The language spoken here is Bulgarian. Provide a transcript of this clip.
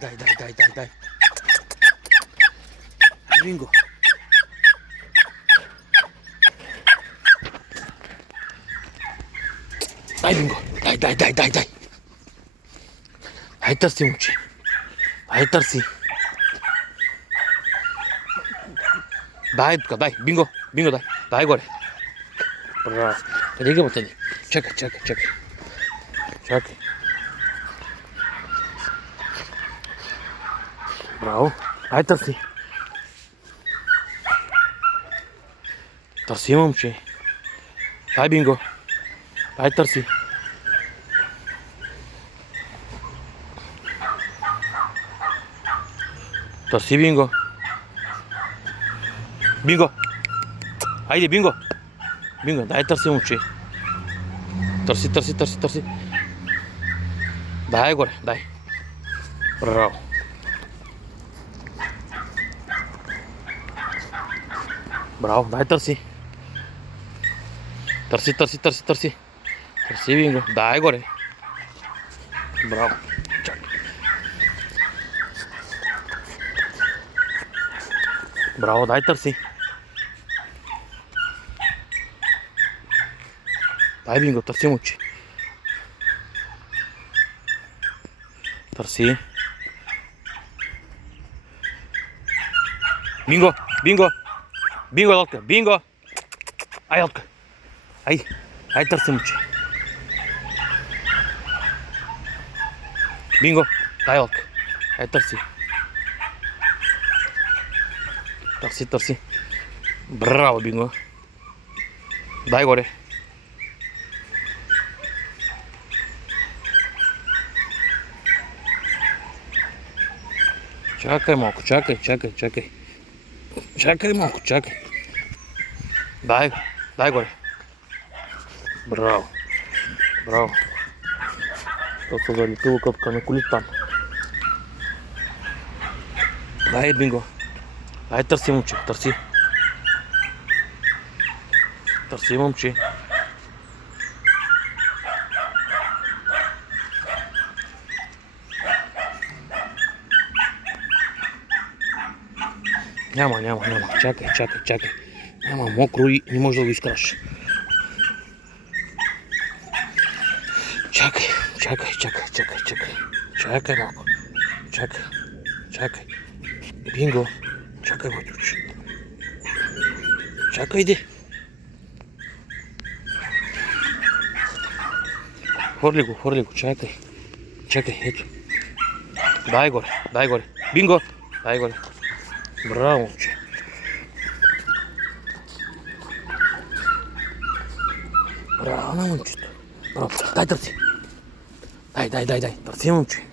Дай. Бинго. Дай, Бинго. Дай. Ай, търси, момче. Ай, търси. Дай, тук, дай. Бинго, дай. Дай горе. Браво. Къде ги бътели? Чакай. Браво. Ай, търси. Търси, момче. Дай, Бинго. Дай, търси. Търси, Бинго. Бинго. Хайде, Бинго. Дай, търси, момче. Търси. Дай горе, дай. Браво. Браво, дай, търси. Търси, Бинго. Дай горе. Браво. Чакай. Браво, дай, търси. Дай, Бинго, търси, момче. Търси. Бинго, лодка. Бинго. Ай, лодка. Ай, търси, момче. Бинго, дай, лодка. Ай, търси. Търси. Браво, Бинго. Дай горе. Чакай малко, чакай. Чакай малко. Дай горе. Браво. То се залетило като канекулит там. Дай, Бинго. Дай, търси, момче, търси. Търси, момче. Няма. Чакай. Няма, мокро и не можеш да го изкараш. Чакай. Чакай малко. Чакай. Бинго. Чакай, батюче. Чакай, иди. Хвърли го, чакай. Ето. Дай горе. Бинго. Дай горе. Браво, момче. Браво на момчето. Браво. Дай, търси. Дай. Търси, момче.